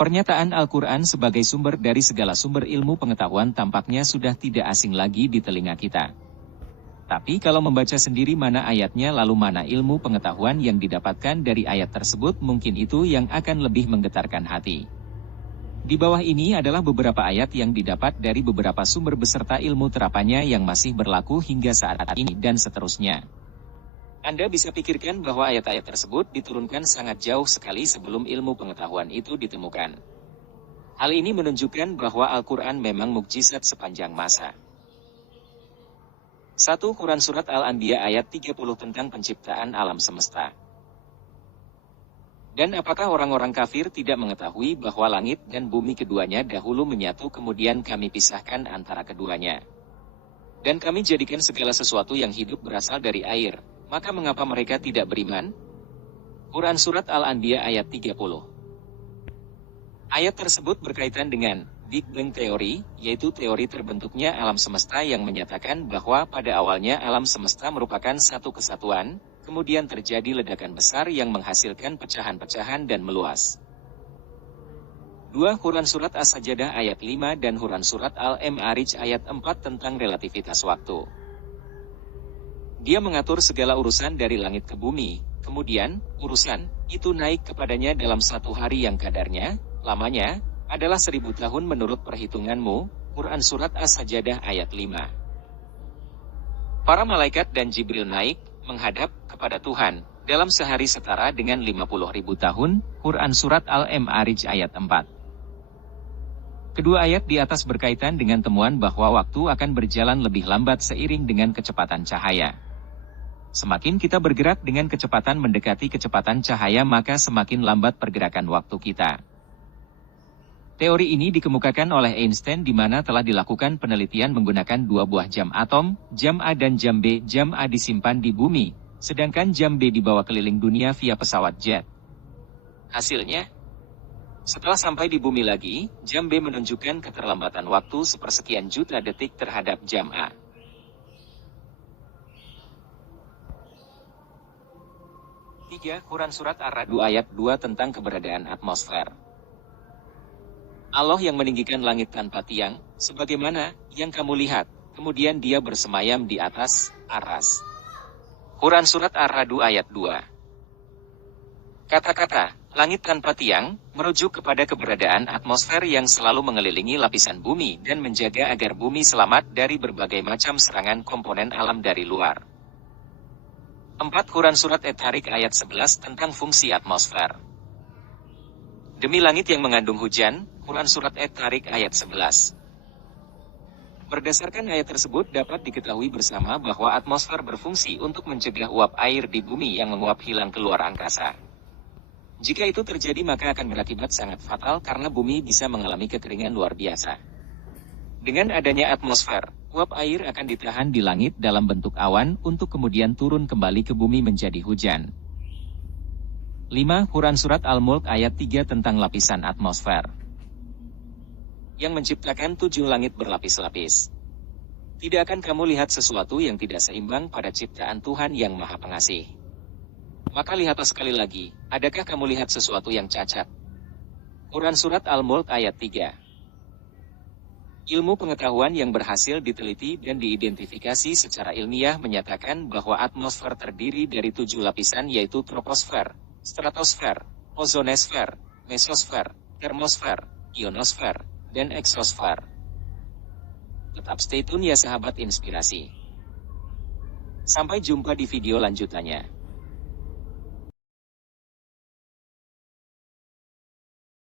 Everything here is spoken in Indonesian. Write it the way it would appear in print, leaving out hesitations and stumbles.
Pernyataan Al-Quran sebagai sumber dari segala sumber ilmu pengetahuan tampaknya sudah tidak asing lagi di telinga kita. Tapi kalau membaca sendiri mana ayatnya lalu mana ilmu pengetahuan yang didapatkan dari ayat tersebut, mungkin itu yang akan lebih menggetarkan hati. Di bawah ini adalah beberapa ayat yang didapat dari beberapa sumber beserta ilmu terapannya yang masih berlaku hingga saat ini dan seterusnya. Anda bisa pikirkan bahwa ayat-ayat tersebut diturunkan sangat jauh sekali sebelum ilmu pengetahuan itu ditemukan. Hal ini menunjukkan bahwa Al-Quran memang mukjizat sepanjang masa. 1. Quran Surat Al-Anbiya ayat 30 tentang penciptaan alam semesta. Dan apakah orang-orang kafir tidak mengetahui bahwa langit dan bumi keduanya dahulu menyatu kemudian kami pisahkan antara keduanya. Dan kami jadikan segala sesuatu yang hidup berasal dari air. Maka mengapa mereka tidak beriman? Quran Surat Al-Anbiya ayat 30. Ayat tersebut berkaitan dengan Big Bang Theory, yaitu teori terbentuknya alam semesta yang menyatakan bahwa pada awalnya alam semesta merupakan satu kesatuan, kemudian terjadi ledakan besar yang menghasilkan pecahan-pecahan dan meluas. 2. Quran Surat As-Sajdah ayat 5 dan Quran Surat Al-Ma'arij ayat 4 tentang relativitas waktu. Dia mengatur segala urusan dari langit ke bumi, kemudian, urusan itu naik kepadanya dalam satu hari yang kadarnya, lamanya, adalah 1000 tahun menurut perhitunganmu. Quran Surat As-Sajdah ayat 5. Para malaikat dan Jibril naik, menghadap kepada Tuhan, dalam sehari setara dengan 50.000 tahun. Quran Surat Al-Ma'arij ayat 4. Kedua ayat di atas berkaitan dengan temuan bahwa waktu akan berjalan lebih lambat seiring dengan kecepatan cahaya. Semakin kita bergerak dengan kecepatan mendekati kecepatan cahaya maka semakin lambat pergerakan waktu kita. Teori ini dikemukakan oleh Einstein di mana telah dilakukan penelitian menggunakan dua buah jam atom, jam A dan jam B. Jam A disimpan di bumi, sedangkan jam B dibawa keliling dunia via pesawat jet. Hasilnya, setelah sampai di bumi lagi, jam B menunjukkan keterlambatan waktu sepersekian juta detik terhadap jam A. 3. Quran Surat Ar-Ra'd ayat 2 tentang keberadaan atmosfer. Allah yang meninggikan langit tanpa tiang, sebagaimana yang kamu lihat, kemudian dia bersemayam di atas aras. Quran Surat Ar-Ra'd ayat 2. Kata-kata, langit tanpa tiang, merujuk kepada keberadaan atmosfer yang selalu mengelilingi lapisan bumi dan menjaga agar bumi selamat dari berbagai macam serangan komponen alam dari luar. 4. Quran Surat At-Tariq ayat 11 tentang fungsi atmosfer. Demi langit yang mengandung hujan, Quran Surat At-Tariq ayat 11. Berdasarkan ayat tersebut dapat diketahui bersama bahwa atmosfer berfungsi untuk mencegah uap air di bumi yang menguap hilang keluar angkasa. Jika itu terjadi maka akan berakibat sangat fatal karena bumi bisa mengalami kekeringan luar biasa. Dengan adanya atmosfer, uap air akan ditahan di langit dalam bentuk awan untuk kemudian turun kembali ke bumi menjadi hujan. 5. Quran Surat Al-Mulk ayat 3 tentang lapisan atmosfer. Yang menciptakan 7 langit berlapis-lapis. Tidak akan kamu lihat sesuatu yang tidak seimbang pada ciptaan Tuhan yang Maha Pengasih. Maka lihatlah sekali lagi, adakah kamu lihat sesuatu yang cacat? Quran Surat Al-Mulk ayat 3. Ilmu pengetahuan yang berhasil diteliti dan diidentifikasi secara ilmiah menyatakan bahwa atmosfer terdiri dari 7 lapisan yaitu troposfer, stratosfer, ozonosfer, mesosfer, termosfer, ionosfer, dan eksosfer. Tetap stay tune ya sahabat inspirasi. Sampai jumpa di video lanjutannya.